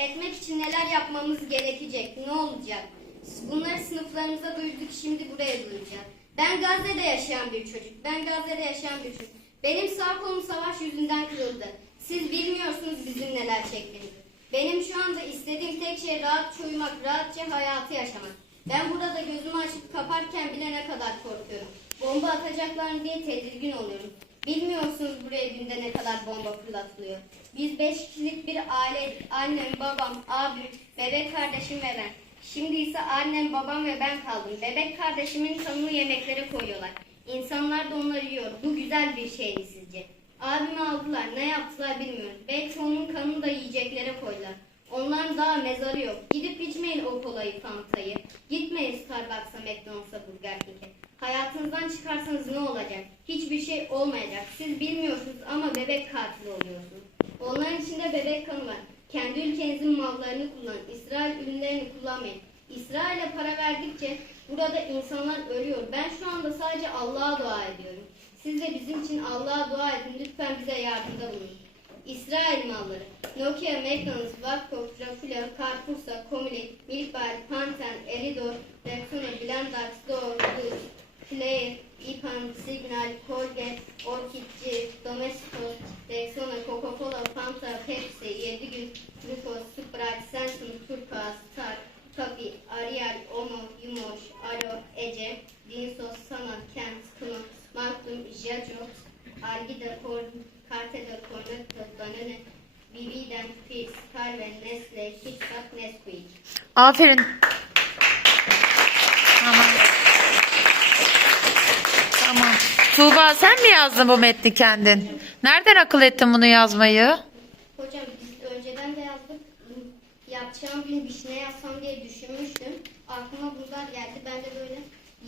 etmek için neler yapmamız gerekecek? Ne olacak? Bunları sınıflarımıza duyduk, şimdi buraya duyacağız. Ben Gazze'de yaşayan bir çocuk. Ben Gazze'de yaşayan bir çocuk. Benim sağ kolum savaş yüzünden kırıldı. Siz bilmiyorsunuz bizim neler çektiğimizi. Benim şu anda istediğim tek şey rahatça uyumak, rahatça hayatı yaşamak. Ben burada gözümü açıp kaparken bile ne kadar korkuyorum. Bomba atacaklar diye tedirgin oluyorum. Bilmiyorsunuz buraya günde ne kadar bomba fırlatılıyor. Biz beş kişilik bir aile, annem, babam, abim, bebek kardeşim ve ben. Şimdi ise annem, babam ve ben kaldım. Bebek kardeşimin kanını yemeklere koyuyorlar. İnsanlar da onları yiyor. Bu güzel bir şey mi sizce? Abimi aldılar. Ne yaptılar bilmiyorum. Belki onun kanını da yiyeceklere koydular. Onların daha mezarı yok. Gidip içmeyin o kolayı, fantayı. Gitmeyin Starbucks'a, McDonald's'a, Burger King'e. Hayatınızdan çıkarsanız ne olacak? Hiçbir şey olmayacak. Siz bilmiyorsunuz ama bebek katili oluyorsunuz. Onların içinde bebek kanı var. Kendi ülkenizin mallarını kullanın. İsrail ürünlerini kullanmayın. İsrail'e para verdikçe burada insanlar ölüyor. Ben şu anda sadece Allah'a dua ediyorum. Siz de bizim için Allah'a dua edin. Lütfen bize yardımda bulunun. İsrail malları. Nokia, McDonald's, Vakko, Dracula, Carrefour'sa, Komili, Milkbar, Panten, Eridor, Rexona, Blendax, Door, Boost, Player, Ipan, Signal, Colgate, Orchid, Jif, Domestos, Rexona, Coca-Cola, Fanta, Pepsi, 7 gün, Glucose, Sprite, Samsung, Turkuaz, Star, Tabi, Ariel, Omo, Yumoş, Alo, Ece, Dinsos, Sana, Kent, Kıno, Magnum, Jajox, Argida, Korn, Carteder, Cornetto, Danone, Bibiden, Fix, Carven, Nestle, KitKat, Nesquik. Aferin. Tuğba sen mi yazdın bu metni kendin? Nereden akıl ettin bunu yazmayı? Hocam biz önceden de yazdık. Yapacağım gün bir şey ne yazsam diye düşünmüştüm. Aklıma bunlar geldi. Ben de böyle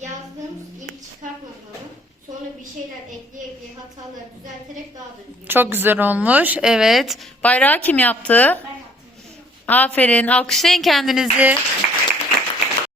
yazdım. İlk çıkartmadım ama. Sonra bir şeyler ekleye hataları düzelterek daha da düzgün. Çok güzel olmuş. Evet. Bayrağı kim yaptı? Ben yaptım. Aferin. Alkışlayın kendinizi.